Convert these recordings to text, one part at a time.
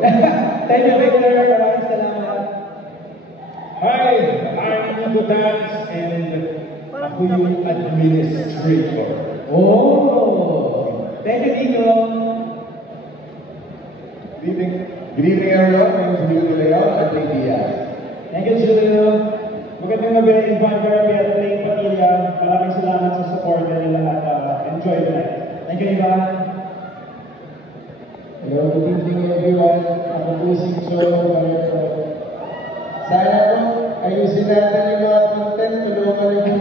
Thank you, Victor. Maraming salamat. Hi, I'm Nico Dance and ako yung administrator. Oh! Thank you, Nico. Good evening everyone. I'm Julio De Leon at Diaz. Thank you, Julio. Magandang gabi, Ivan Garby at Lane Padilla. Maraming salamat sa support nila at enjoy the night. Thank you, Ivan. Hello, good evening everyone. Ako po si Joe. Sana po ayusin natin yung mga content. Tulungan yung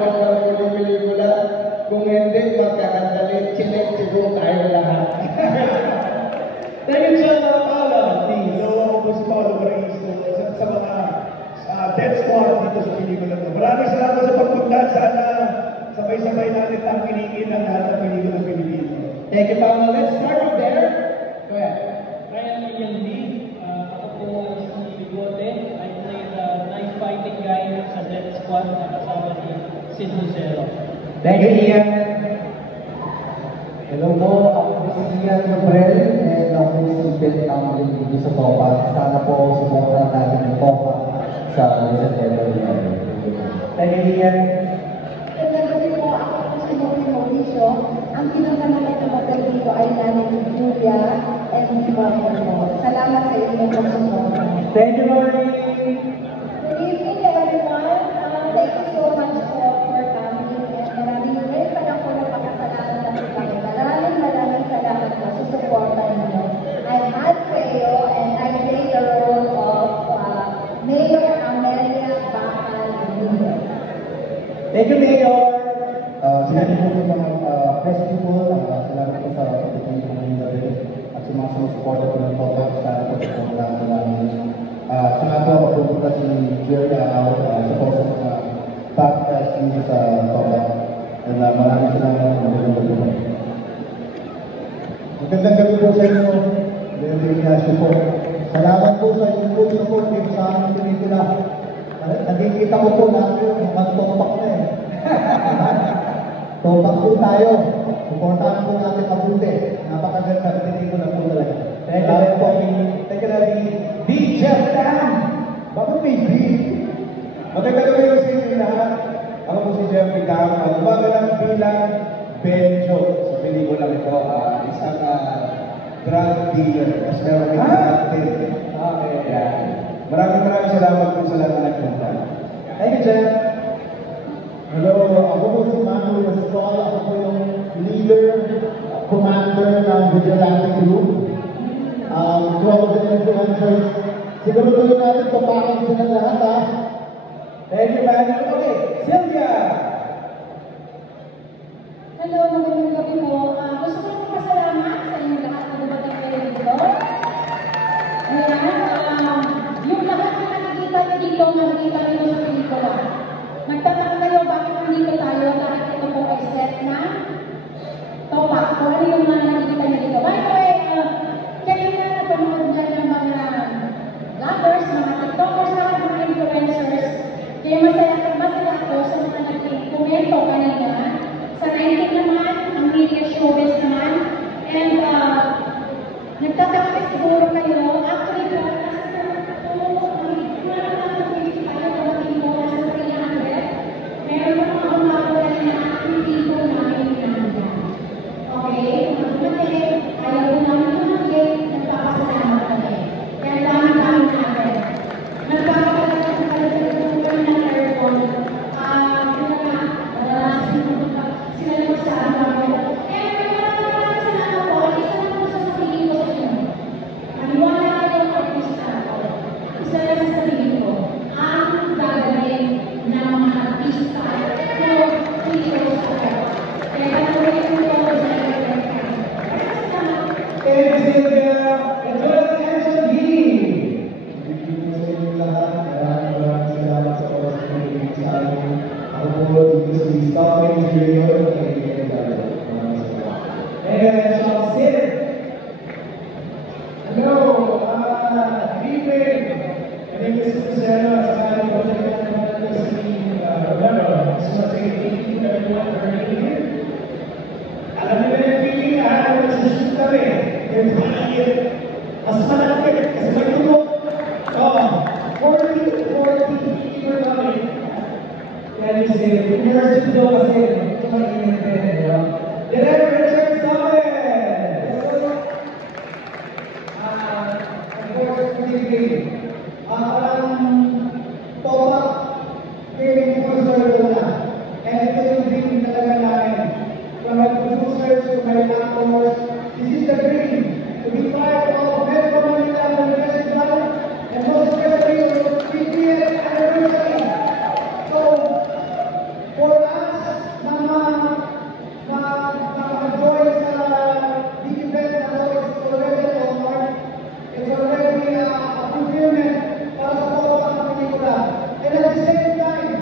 mga pelikula. Kung hindi, magkakandali. Chinek siguro tayo lahat. Thank you, John Paolo. Please. Hello, ako po si Paolo Baraisto. Isa sa mga death squad dito sa pelikula ko. Maraming salamat sa pagpunta. Sana sabay-sabay natin tangkilikin ang lahat ng pelikula ng Pilipino. Thank you, Paolo. Let's start from there. Go ahead. Ryan William Lee, ako po si Bigote. I played the knife fighting guy sa Death Squad na kasama ni Sid Lucero. Thank you, Ian. Hello po, ako po si Ian Gabriel and ako si Ben Camlin dito sa Topa. Sana po sumutan natin ng Topa sa December. Thank you, Ian. Kasi po ako po si Mauricio. Ang pinagkamalit na model dito ay namin ni Julia and ni Mauricio. Salamat sa inyong pagsusunod. Thank you, Lori. Good evening everyone. Thank you so much for coming. Maraming pa lang po napakasalamat na po kami. Maraming salamat po sa suporta ninyo. I'm Ad Cuello and I play the role of Mayor Amelia Bacal Jr. Thank you, Mayor. Sinabi po sa mga press people, salamat po sa pagdating ng mga gabi at sa mga sumusuporta po ng Topa sa pagsuporta po namin. Saka po ako pupunta si Jerry Ao sa po sa mga podcast dito sa Topa. And maraming salamat po ng mga. Magandang gabi po sa inyo. Very Ignacio po. Salamat po sa inyong full support dito sa aming pelikula. Nakikita ko po natin yung magtopak na eh. Topak po tayo. Supportahan po natin mabuti. Napakaganda. Pelikula po talaga. Thank you po. Thank you, B. Jeff Tan. Bakit may B? Magandang gabi sa inyo lahat. Ako po si Jeffrey Tam. Gumagalang bilang Benjo sa pelikula nito. Isang drug dealer. Mas meron kami captain. Okay. Yan. Maraming salamat po sa lahat na nagpunta. Thank you, Jeff. Hello, ako po si Manu Rascol. Ako po yung leader, commander ng Vigilante Group. Two of the influencers. Siguro tuloy natin papakin sila lahat, ha? Thank you, Manu. Okay, Sylvia. Hello, magandang gabi po. Gusto ko po pasalamat sa inyong lahat na dumating kayo dito. Ayan, yung lahat na nakikita niyo dito, nakikita niyo sa pelikula. Nagtataka kayo bakit nandito tayo dahil ito po ay set na Topa. Kung ano yung mga nakikita niyo dito. By the way, kayo na napanood dyan ng mga vloggers, mga tiktokers, mga influencers. Kaya masaya ako sa mga naging-komento kanina. Sa 19 naman, ang media showbiz naman. And nagtataka siguro kayo, actually po, meron pa mga umakuha na hindi po namin pinanagyan. Okay? Magmati, ayaw po namin pinanagyan, nagpapasalamat kami. Kaya dami namin. Nagpapasalamat kami ng aircon. Sila naman sa amin. Kaya maraming salamat po. Isa lang po sa sasabihin ko sa inyo. Maniwala kayo ang artista ako. Isa lang sa sasabihin ko. Ang gagawin ng mga artista kung hindi ko sa akin. Kaya patuloy ko ito sa akin. Thank you, Sylvia. And Joel Angel D. Bibigyan ko sa inyo lahat. Maraming salamat sa oras na pinigil sa amin. Ako po dito sa Stop Engineer at kaibigan natin. Maraming salamat. And Sean Sid. Hello, good evening. My name is Lucero. Sa akin po na alam niyo na yung feeling na alam mo sa shoot kami. There's Mas malaki kasi may tulog. 40 fever kami. Kaya yung say, immersive daw kasi, ito mainit din, di ba? Director Richard Summit! Of course, hindi parang top-up gaming producer ko na. And ito yung dream talaga namin. From my producers to my actors, this is the dream to be part of Metro Manila Film Festival and most especially on the 50th anniversary. So, for us na mag-join sa big event na to, it's already an honor. It's already a fulfillment para sa bawat ng pelikula. And at the same time,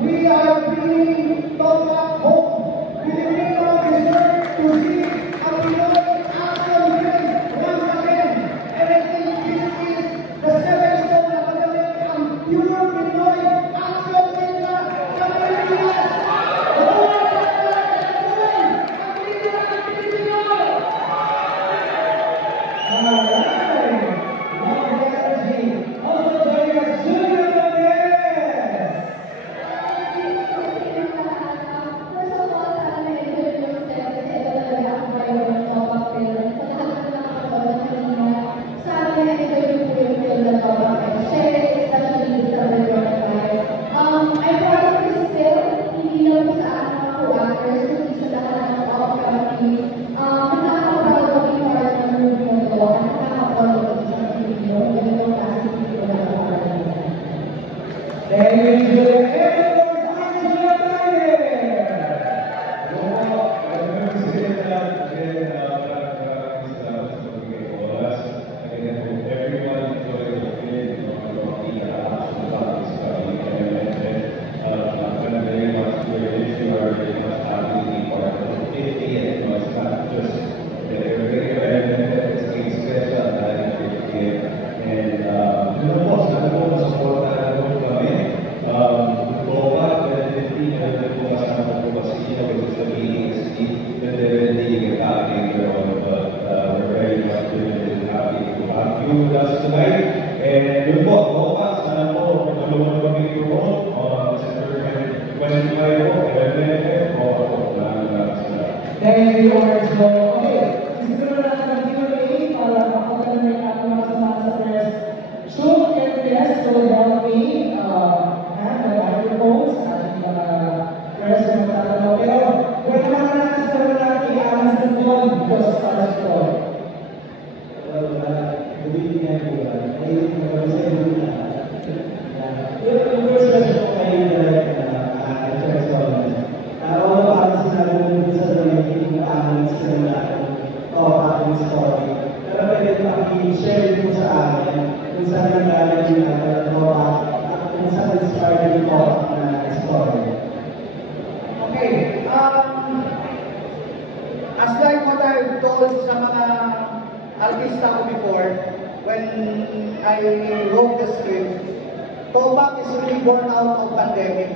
we are bringing Topak home. Filipino deserve to see a Pinoy action film once again. And I think this is the stepping stone na magaling ang pure Pinoy action cinema sa Pilipinas. Thank you, Marcelo. Okay, siguro na natin ang Q&A para makapagandang may ating mga samahan sa press. Shoot and guest will help me have the microphones at press na magtatanong. Pero, wala naman natin sa wala i-amas ng doon because of our story. Good evening everyone. Ayun, mag-usay mo na. Yung first question ko kayo Richard Summit. Ako parang sinabi mo sa doon yung amin sa aking story. Pero pwede paki-share mo sa amin kung saan nanggaling yung at kung saan inspired yung na story. Okay, as like what I've told sa mga artista ko before, when I wrote the script, Topak is really born out of pandemic.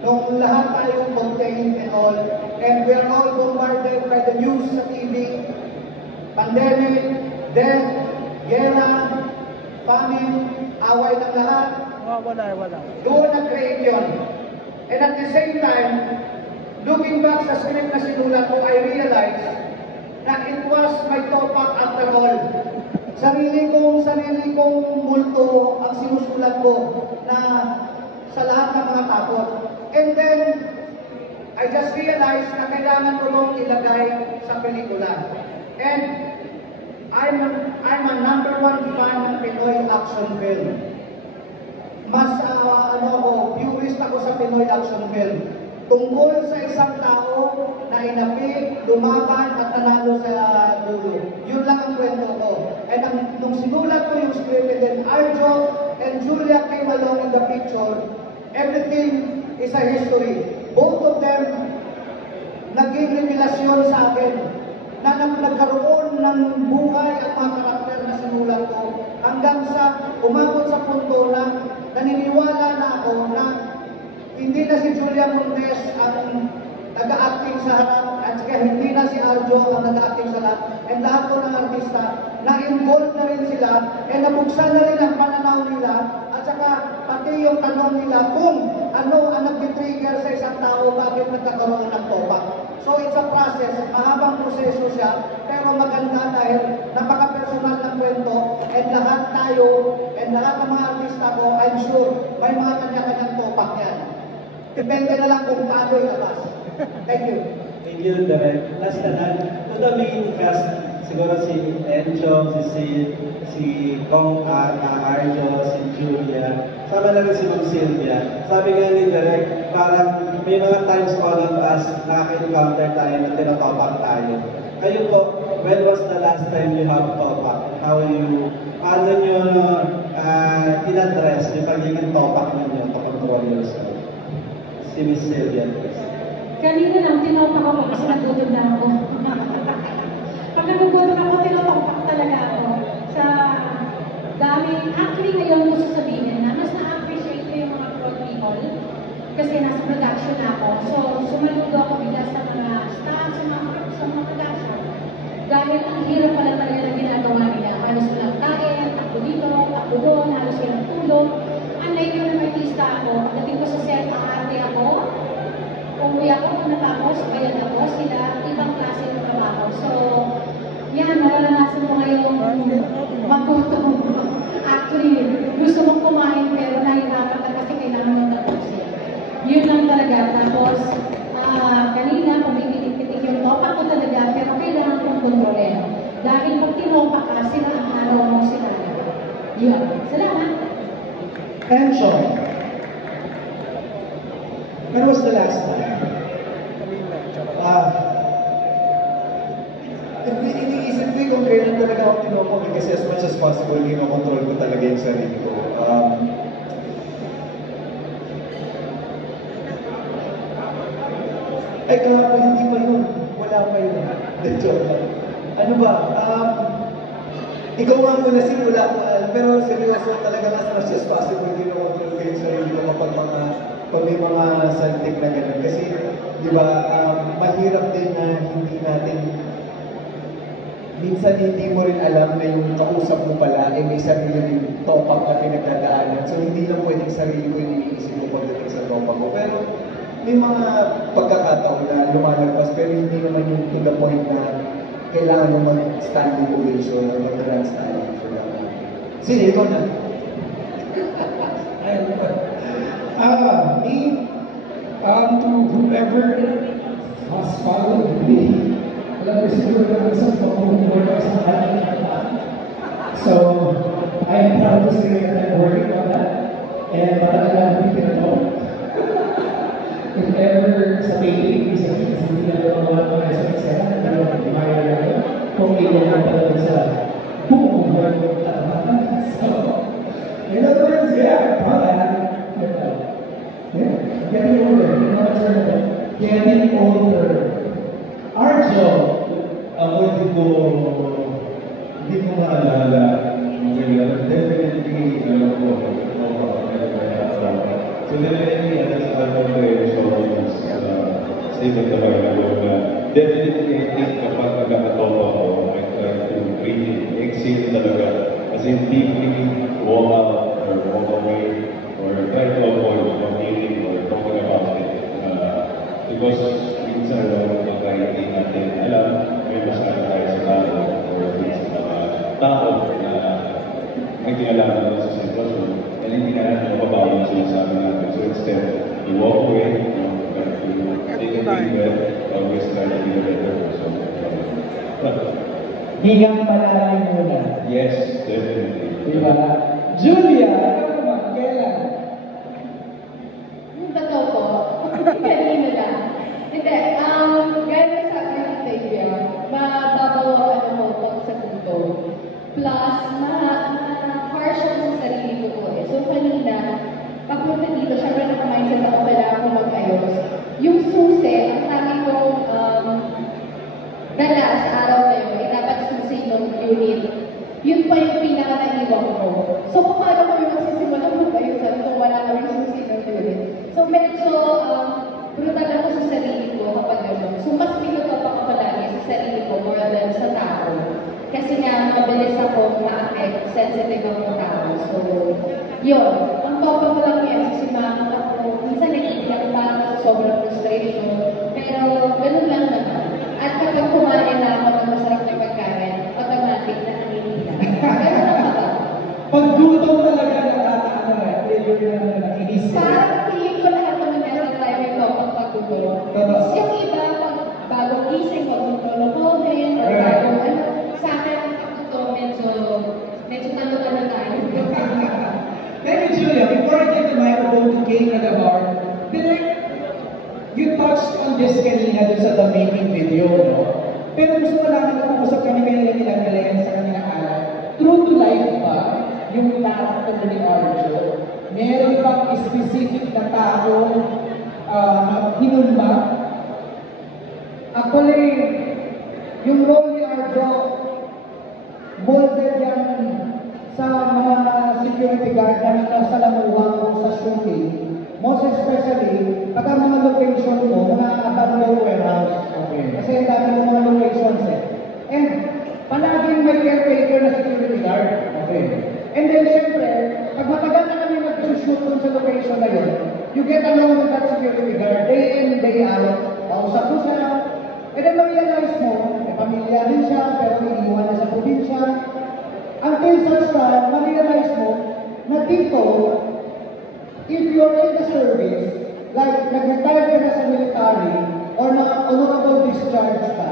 Nung lahat tayo contained and all, and we are all bombarded by the news sa TV, pandemic, death, gera, famine, away ng lahat. Doon na-create yun. And at the same time, looking back sa script na sinulat ko, I realized na it was my Topak after all. Sarili kong multo ang sinusulat ko na sa lahat ng mga takot. And then, I just realized na kailangan ko nung ilagay sa pelikula. And I'm a #1 fan ng Pinoy action film. Mas purist ako sa Pinoy action film. Tungkol sa isang tao na inapit, lumaban at nanalo sa dulo. Yun lang ang kwento ko. And nung sinulat ko yung script, and then Arjo and Julia came along in the picture, everything is a history. Both of them naging revelasyon sa akin na nagkaroon ng buhay ang mga karakter na sinulat ko hanggang sa umabot sa punto na naniniwala na ako na hindi na si Julia Montes ang nag-acting sa harap at saka hindi na si Arjo ang nag-acting sa lahat, and lahat po ng artista, na-involve na rin sila, and nabuksan na rin ang pananaw nila, at saka pati yung tanong nila kung ano ang nag-trigger sa isang tao, bakit nagkakaroon ng topak. So it's a process, mahabang proseso siya, pero maganda dahil napaka-personal ng kwento, and lahat tayo, and lahat ng mga artista ko, I'm sure, may mga kanya-kanyang topak yan. Depende na lang kung paano ilabas. Thank you. Thank you, Direk. Last na lang, to the main cast, siguro si Encho, si Kong, Arjo, si Julia, sama na rin si Ma'am Sylvia. Sabi nga ni Direk, parang may mga times all of us nakaka-encounter tayo na tinatopak tayo. Kayo po, when was the last time you have topak? Paano nyo in-address yung pagiging topak ninyo to control yourself? Si Miss Sylvia, please. Kanina lang, tinopak ako kasi nagutom na ako. Pag nagugutom ako, tinopak talaga ako. Sa dami, actually ngayon gusto sabihin na mas na-appreciate ko yung mga pro people kasi nasa production ako. So, sumaludo ako bigla sa mga staff, sa mga production. Dahil ang hirap pala talaga na ginagawa nila. Halos walang kain, takbo dito, takbo doon, halos walang tulog. Unlike yung artista ako, dating ko sa set, ate ako, umuwi ako, kung natapos, bayad ako, sila, ibang klase ng trabaho. So, yan, mararanasan ko ngayong magutong. Actually, gusto mong kumain, pero nahihirapan ka kasi kailangan mong tapusin. Yun lang talaga. Tapos, kanina, pumipitipitik yung topak ko talaga, pero kailangan kong kontrolin. Dahil pag tinopak ka, sila ang araw mo sila. Yun. Salamat. And Sean, when was the last time? Iniisip ko kung kailan talaga ako tinopok kasi as much as possible, kinokontrol ko talaga yung sarili ko. Ay, kahapon hindi pa yun. Wala pa yun. Joke lang. Ano ba? Ikaw nga muna simula ko, pero seryoso talaga as much as possible, kinokontrol ko yung sarili ko kapag may mga saltik na gano'n. Kasi, di ba, mahirap din na hindi natin minsan hindi mo rin alam na yung kausap mo pala may sarili rin topak na pinagdadaanan. So hindi lang pwedeng sarili ko yung iniisip ko pagdating sa topak ko. Pero may mga pagkakataon na lumalagpas pero hindi naman yung to the point na kailangan mo mag-standing ovation or mag-grand standing for that. Sige, ikaw na. To whoever has followed me, alam ko siguro na isang pag-umpura sa kanya. So, I am proud to say that I'm working on that. And matagal hindi na ito. If ever sa taping, hindi na ito mga sa eksena, hindi na mayroon na ito. Kung ilan na talaga sa buong world of tatamahan. So, in other words, yeah, getting older. Getting older. Arjo, Ako hindi ko maalala. Definitely, alam ko. So definitely, sa statement na magagawa na definitely, I think kapag nagkakatawa ko, I try to really exit talaga. As in, deeply walk out or walk away or try to avoid feeling or talking about it. Because minsan kapag hindi natin alam, may masakit tayo sa tao or sa mga tao na nag-ialaman na sa sitwasyon and hindi na natin mababawa ang sinasabi natin. So instead, you walk away, you try to take a deep breath, always try to be a better person. Hingang malalim muna. Yes, definitely. Diba? Julia, ikaw naman, kailan? Totoo po. Kanina lang. Hindi, gaya sabi ng Xavier, mababaw ano mo pag sa punto. Plus, harsh ako sa sarili ko po eh. So kanina, pagpunta dito, syempre nakamindset ako kailangan ko mag-ayos. Yung susi, ang sabi kong dala sa araw na yun, dapat susi ng unit. Yun pa yung pinaka-naiwan ko. So paano kami magsisimula mag-ayos kung wala kami susi ng unit? So medyo brutal ako sa sarili ko kapag gano'n. So mas pinag mabilis ako ma-affect, sensitive ako tao. So, yun. Ang topak lang yan, sisimangan ako. Minsan nag-iiyak pa ako, sobrang frustration. Pero, ganun lang naman. At kapag kumain na ako ng masarap na pagkain, automatic na nangingiyak. Ganun lang ba? Pag gutom talaga nakakaano na nakinis. Parang feeling ko lahat naman meron tayo may topak pag-gutom. Totoo. Yung iba, pag bagong gising, pag magtolokohin, or bagong ano, sa akin, pag-gutom, medyo talo-talo tayo. Thank you, Julia. Before I give the microphone to Kay Nagabar, you touched on this kanina dun sa The Making video, no? Pero gusto ko lang nag-uusap kami kanina nilang Galen sa kanilang araw. True to life ba yung character ni Arjo? Meron bang specific na tao hinulma? Actually, yung role ni Arjo, molded yan sa mga security guard na nakasalamuhan ko sa shooting. Most especially, pag ang mga location mo, mga abandoned warehouse. Okay. Kasi ang dami ng mga locations eh. And palaging may caretaker na security guard. Okay. And then syempre, pag matagal na kami mag-shoot dun sa location na yun, you get along with that security guard day in, day out. Pausap mo siya. And then ma-realize mo, may pamilya rin siya, pero iniwan na sa probinsya. Until such time, ma-realize mo na dito, if you're in the service, like nag-retire ka na sa military, or na-honorable discharge ka,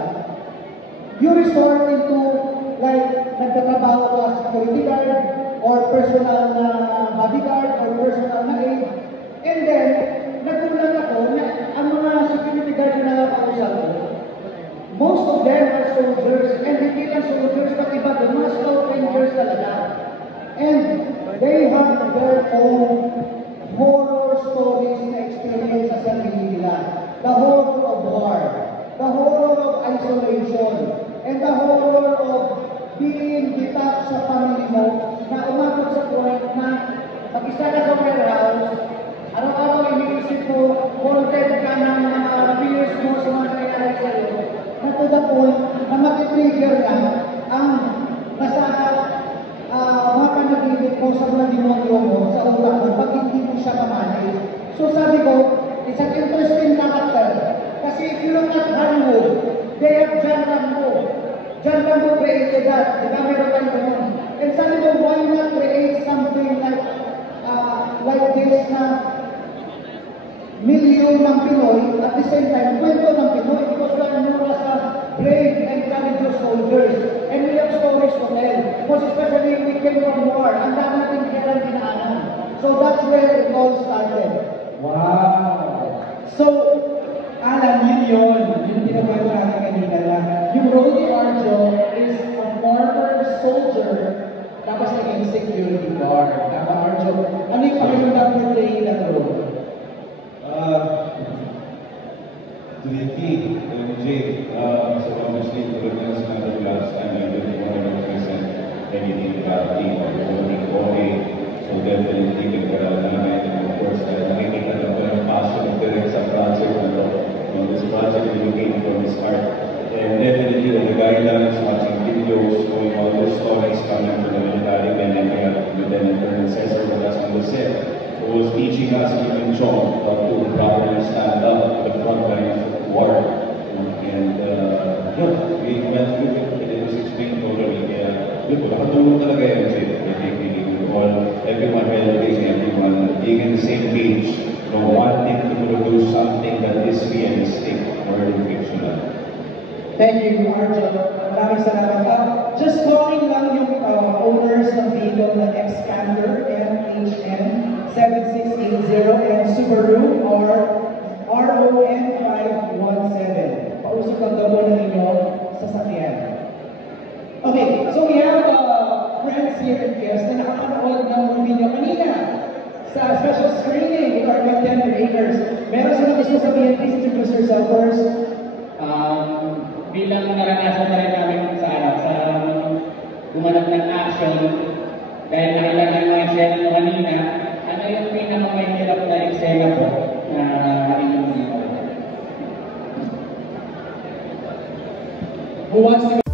you resort into, like, nagtatrabaho ka as security guard, or personal na bodyguard, or personal na aide. And then, nagtulang ako na ang mga security guard na nakakausap ko, most of them are soldiers, and hindi lang soldiers, pati iba, the mga scout rangers talaga. And they have their own horror stories na experience sa sarili nila. The horror of war, the horror of isolation, and the horror of being detached sa family mo na umabot sa point na mag-isa ka sa warehouse, araw-araw iniisip mo, content ka ng mga fears mo sa mga nangyayari sa'yo, na to the point na matitrigger ka ang nasa mga panaginip mo sa mga demonyo mo sa utak mo pag hindi mo siya ma-manage. So sabi ko, it's an interesting character. Kasi if you look at Hollywood, they have John Rambo. John Rambo created that. Di ba meron tayo ganun? And sabi ko, why not create something like this na milyon ng Pinoy at the same time, kwento ng Pinoy because we are known as a brave and courageous soldiers. And we have stories to tell. Most especially, we came from war. Ang dami natin kailan dinaanan. So that's where it all started. Wow! So, Alan, yun. Yung tinabago natin kanina na yung role ni Arjo is a former soldier tapos naging security guard. Tama, Arjo? Ano yung pakiramdam portraying that role? To the key, Jay, so obviously, for the next last time, I didn't want to represent anything about the okay. So definitely, and of course, nakikita na po yung passion of Derek sa project this project really came from his heart. And definitely, when the guidelines, watching videos, knowing all those stories coming from the military, and Lieutenant Colonel Cesar with us on the set, who was teaching us, even John, how to properly stand up at the front lines of war. And we went through it, and it was explained totally. Yun po, nakatulong talaga yun, I think we need all, everyone helping, everyone being in the same page, wanting to produce something that is realistic more than fictional. Thank you, Arjo. Maraming salamat. Just calling lang yung owners ng vehicle na Xpander MHN 7680 and Subaru or RON 517. Pausap lang daw na ninyo sasakyan. Okay, so we have friends here and guests na nakakanood ng movie nyo kanina sa special screening with our contender acres. Meron sila gusto sabihin, please introduce yourself first. Bilang naranasan na rin namin sa gumanap ng action, dahil nakilala ng mga eksena mo kanina, ano yung pinakamahirap na eksena po na inyong Who wants to